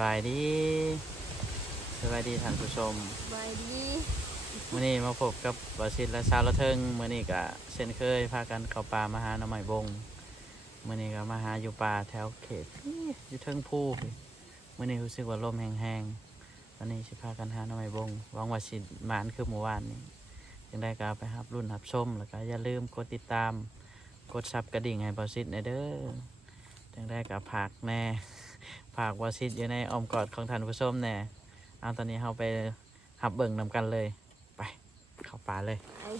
บายดีสบายดีท่านผู้ชมบายดีมื้อนี้มาพบกับบาสิตและชาวละเทิงมื้อนี้ก็เช่นเคยพากันเข้าป่ามาหาหน่อไม้บงมื้อนี้ก็มาหาอยู่ป่าแถวเขตอยู่เทิงภูพี่มื้อนี้รู้สึกว่าลมแห้งๆวันนี้สิพากันหาหน่อไม้บงหวังว่าสิหมานคือเมื่อวานนี้จังได้ก็ไปรับรุ่นรับชมแล้วก็อย่าลืมกดติดตามกดซับกระดิ่งให้บาสิตเด้อจังได้ก็ฝากแน่ฝากบาสิตอยู่ในอ้อมกอดของท่านผู้ชมแน่เอาตอนนี้เราไปหับเบิ่งนำกันเลยไปเข้าป่าเลยไอ้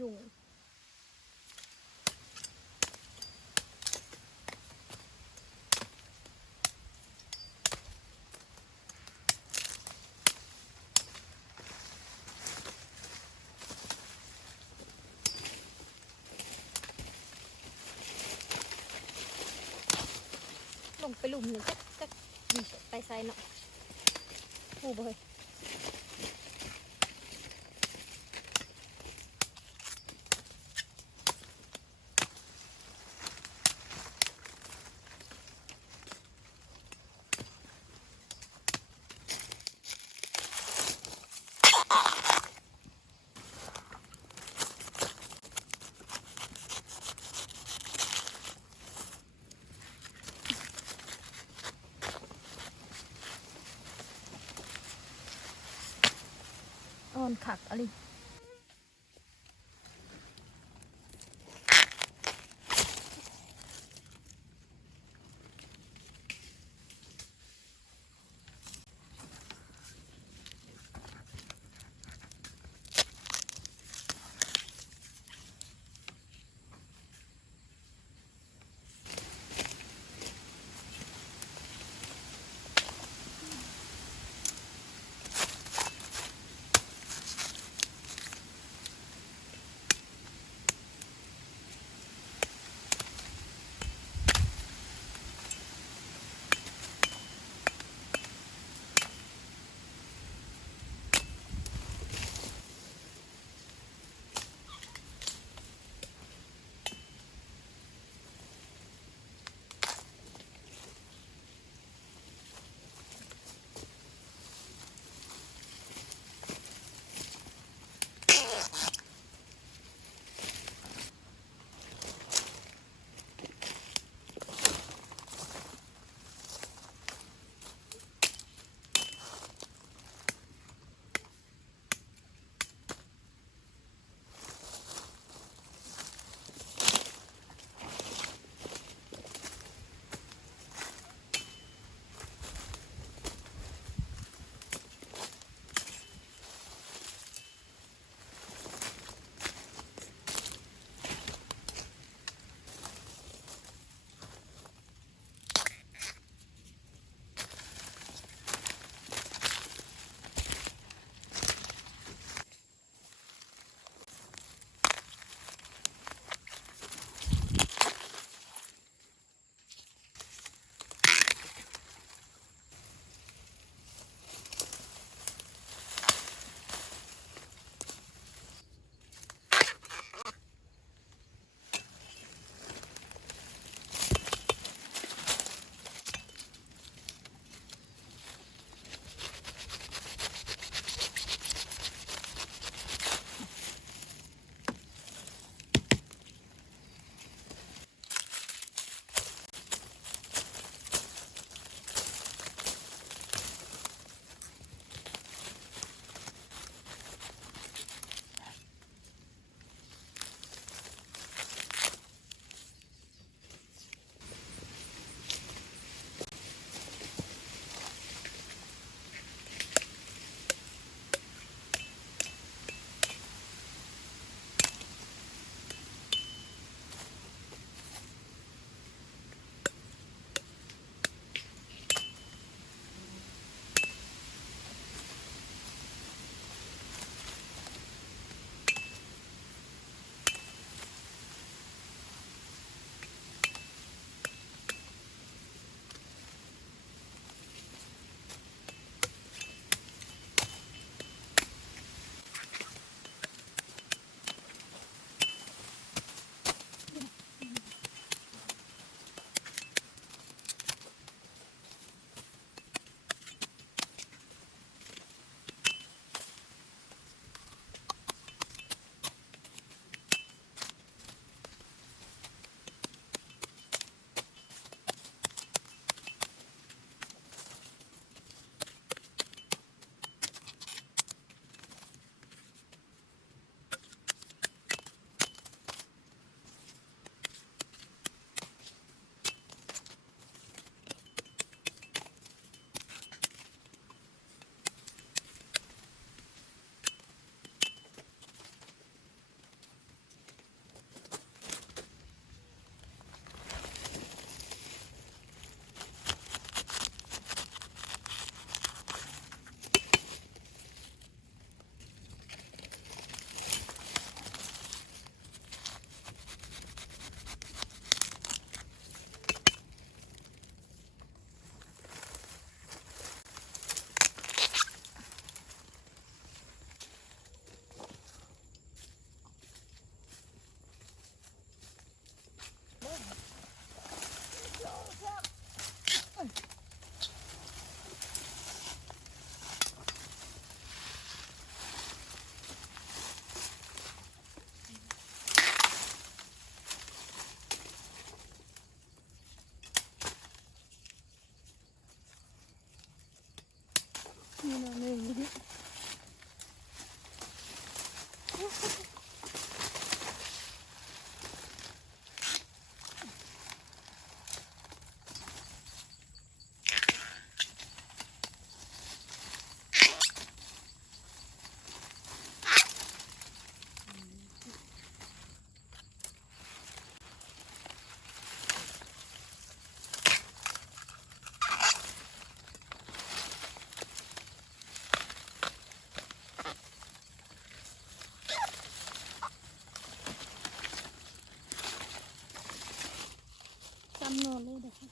ยุง ลุมนี่จักดีไปใส่เนาะโอ้บ่เฮ้ยอ่อนคักอะไร มีหน่อหนึ่ง จำนวนเลยเด้อค่ะ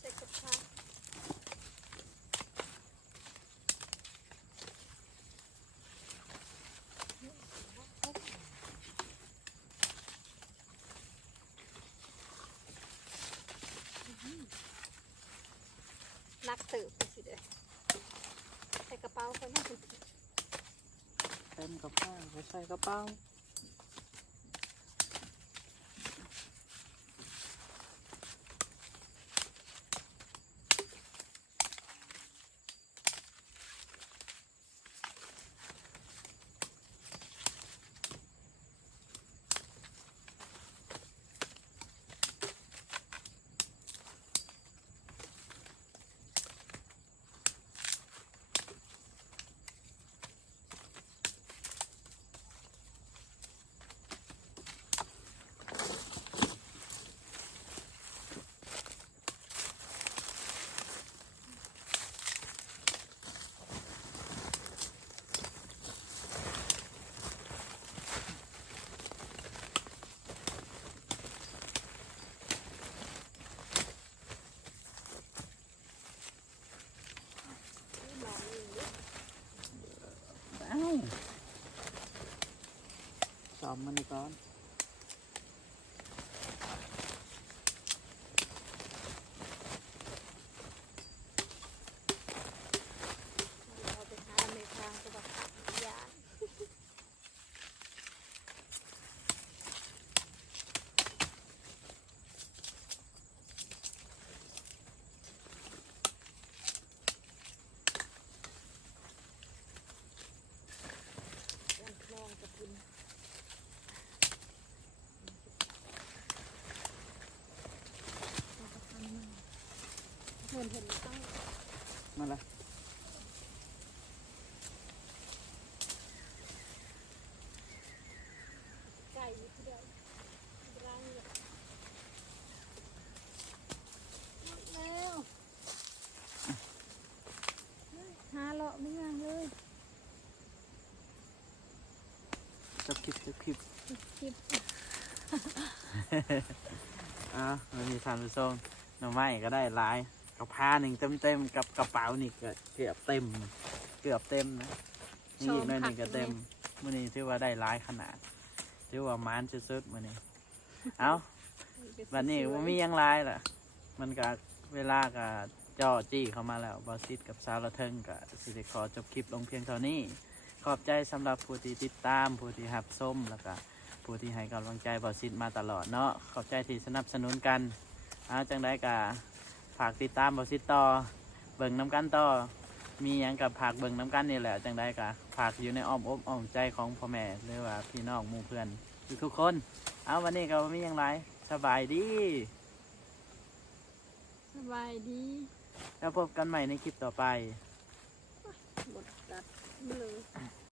ใส่กระเพรานักเติบไปสิเด้อใส่กระเป๋าคนนั้น เต็มกระเป๋าไปใส่กระเป๋าอ้าวซ้อมมันก่อน เราไปหาในทางจะแบบยาลองจะกินเห็นตั้ง มาละ ไก่อยู่ที่เดียวร้านเนี่ยหมดแล้วหาเลาะไม่ยังเลย จบคลิป คลิป มันมีทานผู้ชมหน่อไม้ก็ได้หลายกับผ้าหนึ่งเต็มกับกระเป๋านี่ก็เกือบเต็มนะนี่อีกหน่อยหนึ่งก็เต็มมื้อนี้ถือว่าได้หลายขนาดถือว่ามานสุดๆมื้อนี้เอาวันนี้ว่ามีหยังหลายล่ะมันก็เวลาก็จ่อจี้เข้ามาแล้วบอสซิดกับสาวละเทิงก็สิได้ขอจบคลิปลงเพียงเท่านี้ขอบใจสำหรับผู้ที่ติดตามผู้ที่รับชมแล้วก็ผู้ที่ให้กำลังใจบอสซิดมาตลอดเนาะขอบใจที่สนับสนุนกันจังได้ก็ฝากติดตามบอสซิดต่อเบิ่งน้ำกันต่อมีหยังกับฝากเบิ่งน้ำกันนี่แหละจังได้ก็ฝากอยู่ในอ้อมอกอ้อมใจของพ่อแม่หรือว่าพี่น้องหมู่เพื่อนทุกๆคนเอาวันนี้ก็บ่มีหยังไรสบายดี สบายดี แล้วพบกันใหม่ในคลิปต่อไป หมดตัดเลย